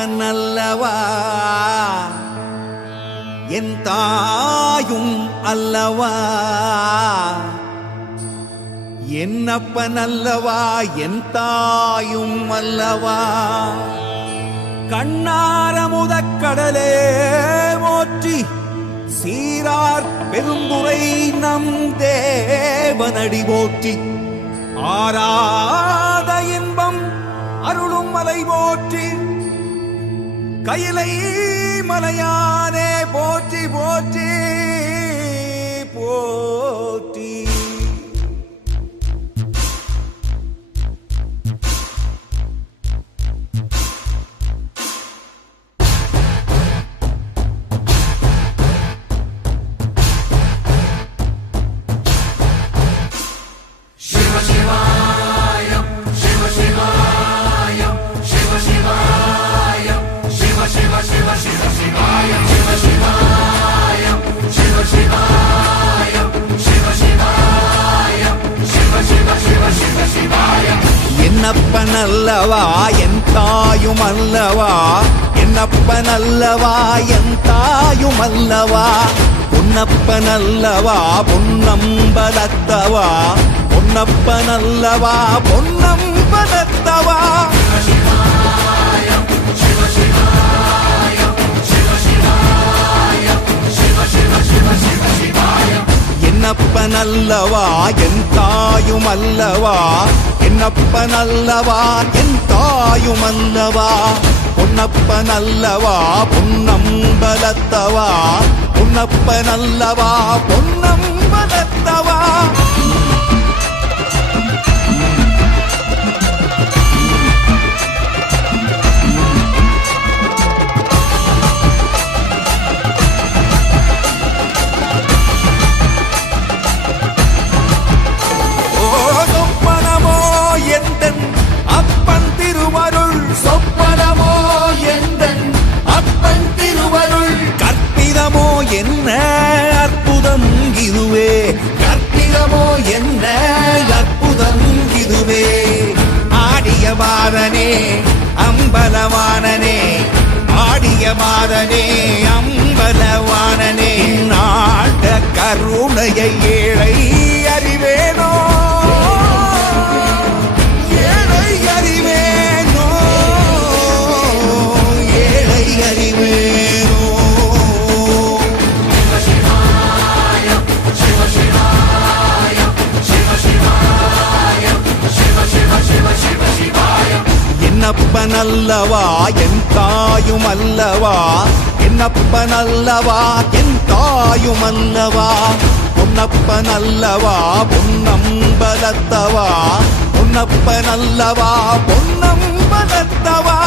என்னப்பன் அல்லவா என் தாயும் அல்லவா, என்னப்பன் அல்லவா என் தாயும் அல்லவா. கண்ணார முதக்கடலே போற்றி, சீரார் பெருந்துரை நம் தேவனடி போற்றி. ஆராத இன்பம் அருளும் மலை போற்றி, கையிலை மலையானே போற்றி போற்றி போற்றி. என்னப்பன் அல்லவா என் தாயும் அல்லவா, என்னப்பன் அல்லவா என் தாயும் அல்லவா. பொன்னப்பன் அல்லவா பொன்னம்பலத்தவா, பொன்னப்பன் அல்லவா பொன்னம்பலத்தவா. என்னப்பன் அல்லவா என் தாயும் அல்லவா, என்னப்பன் அல்லவா என் தாயும் அல்லவா. பொன்னப்பன் அல்லவா பொன்னம்பலத்தவா, பொன்னப்பன் அல்லவா பொன்னம்பலத்தவா. அப்பன் திருவருள் சொப்பனமோ எந்தன் அப்பன் திருவருள், கற்பிதமோ என்ன அற்புதம் இதுவே, கற்பிதமோ என்ன அற்புதம் இதுவே. ஆடிய மாதனே அம்பலவானனே, ஆடிய மாதனே அம்பலவானனே. நாட கருணையை ஏழை அறிவேனோ, என்னப்பன் அல்லவா என் தாயும் அல்லவா, என்னப்பன் அல்லவா என் தாயும் அல்லவா. பொன்னப்பன் அல்லவா பொன்னம்பலத்தவா, பொன்னப்பன் அல்லவா பொன்னம்பலத்தவா.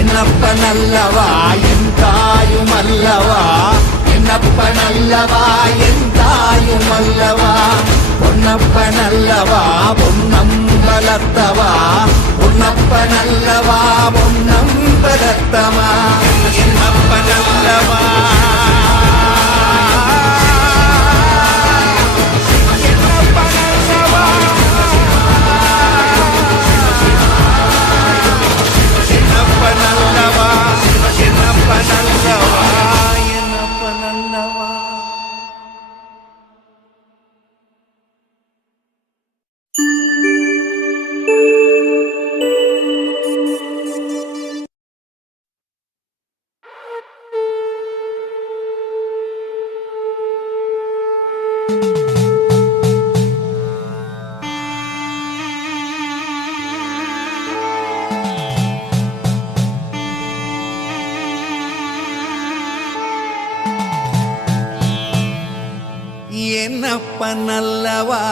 என்னப்பன் அல்லவா என் தாயும் அல்லவா, என்னப்பன் அல்லவா என் தாயும் அல்லவா. பொன்னப்பன் அல்லவா பொன்னம்பலத்தவா, பொன்னப்பன் அல்லவா பொன்னம்பலத்தவா. என்னப்பன் அல்லவா என்னப்பன் அல்லவா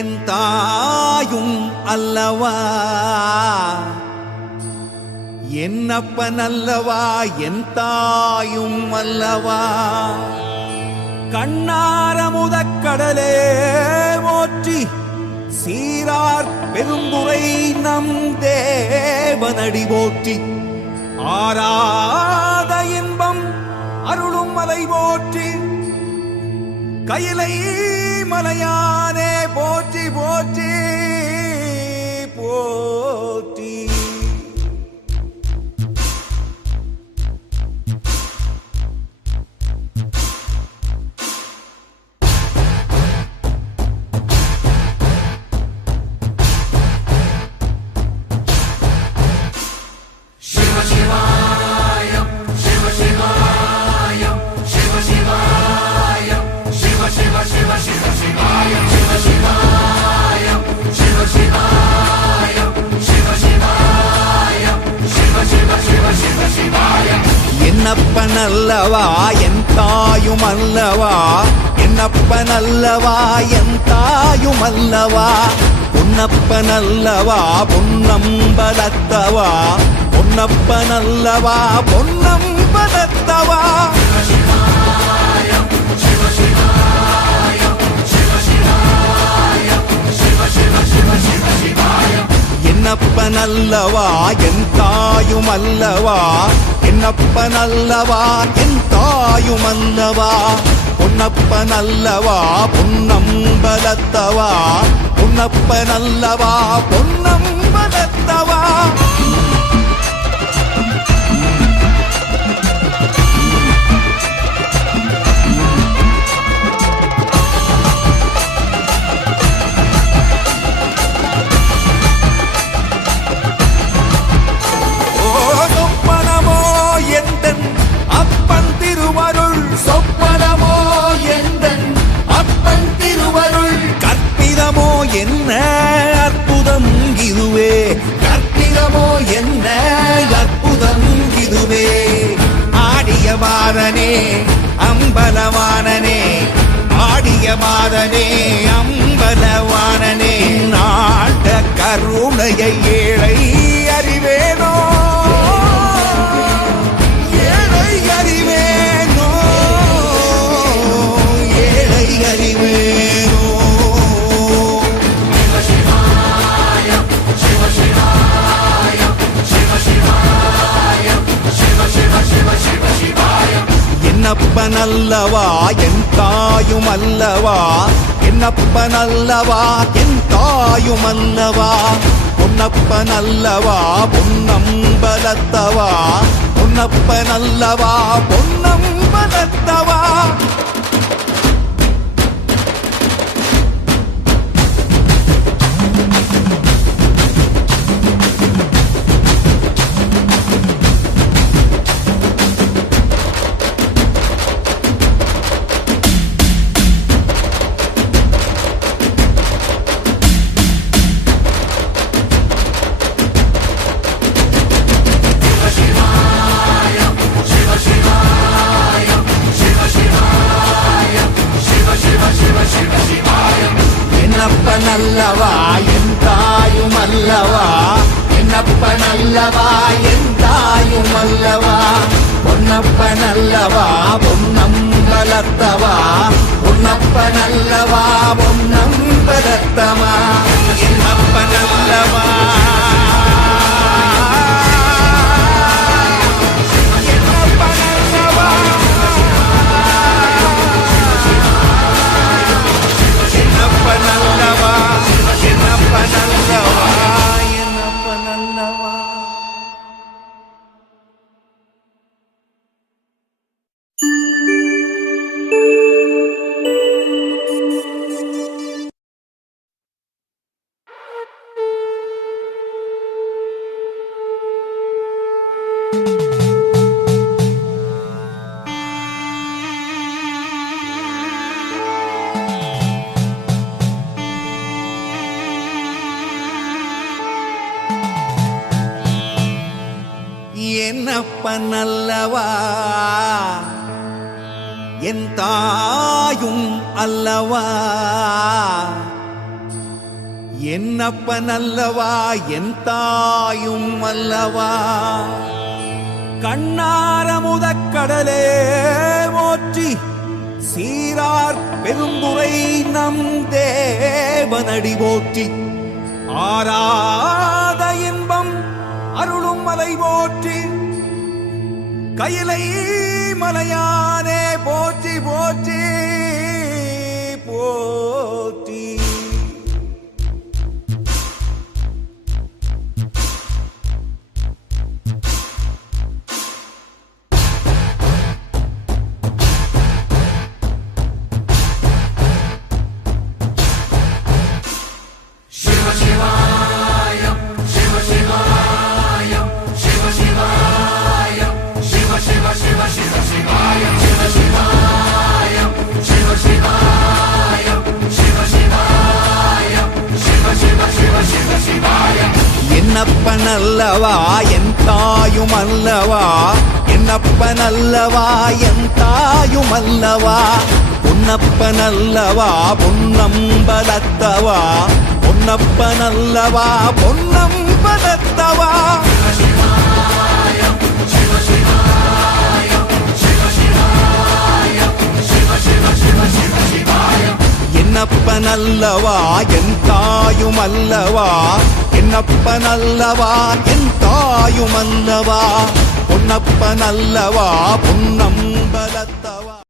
என் தாயும் அல்லவா, என்னப்பன் அல்லவா, என் தாயும் அல்லவா. கண்ணாரமுதக் கடலே போற்றி, சீரார் பெரும்புரை நம் தேவனடி போற்றி. ஆராத இன்பம் அருளும் மலை போற்றி, கையிலை மலையானே போற்றி போற்றி போற்றி. என்னப்பன் அல்லவா, என் தாயும் அல்லவா, என்னப்பன் அல்லவா, என் தாயும் அல்லவா. பொன்னப்பன் அல்லவா, பொன்னம்பலத்தவா, பொன்னப்பன் அல்லவா, பொன்னம்பலத்தவா. என்னப்பன் அல்லவா, என் தாயும் அல்லவா, என்னப்பன் அல்லவா, என் தாயும் அல்லவா. பொன்னப்பன் அல்லவா, பொன்னம்பலத்தவா, பொன்னப்பன் அல்லவா, பொன்னம்பலத்தவா. அப்பன் திருவருள் சொப்பனமோ எந்தன் அப்பன் திருவருள், கற்பிதமோ என்ன அற்புதம் இதுவே, கற்பிதமோ என்ன அற்புதம் இதுவே. ஆடிய மாதனே அம்பலவானனே, ஆடிய மாதனே அம்பலவானனே. நாட்ட கருணையை ஏழை அறிவேனோ, என்னப்பன் அல்லவா, என் தாயும் அல்லவா, என்னப்பன் அல்லவா, என் தாயும் அல்லவா. பொன்னப்பன் அல்லவா, பொன்னம்பலத்தவா, பொன்னப்பன் அல்லவா, பொன்னம்பலத்தவா. என்னப்பன் அல்லவா, என் தாயும் அல்லவா, என்னப்பன் அல்லவா, என் தாயும் அல்லவா. பொன்னப்பன் அல்லவா, பொன்னம்பலத்தவா, பொன்னப்பன் அல்லவா, பொன்னம்பலத்தவா. என்னப்பன் அல்லவா, என்னப்பன் அல்லவா, என் தாயும் அல்லவா, என்னப்பனல்லவா என் தாயும் அல்லவா கண்ணாரமுதக் கடலே போற்றி சீரார் பெருந்துரை நம் தேவனடி போற்றி ஆராத இன்பம் அருளும் மலை போற்றி கையிலை மலையானே போற்றி போற்றி போற்றி என்னப்பனல்லவா என் தாயும் அல்லவா என்னப்பனல்லவா என் தாயும் அல்லவா பொன்னப்பனல்லவா பொன்னம்பலத்தவா பொன்னப்பனல்லவா பொன்னம்பலத்தவா என்னப்பனல்லவா என் தாயும் அல்லவா என்னப்பனல்லவா என் தாயும் அல்லவா பொன்னப்பனல்லவா பொன்ன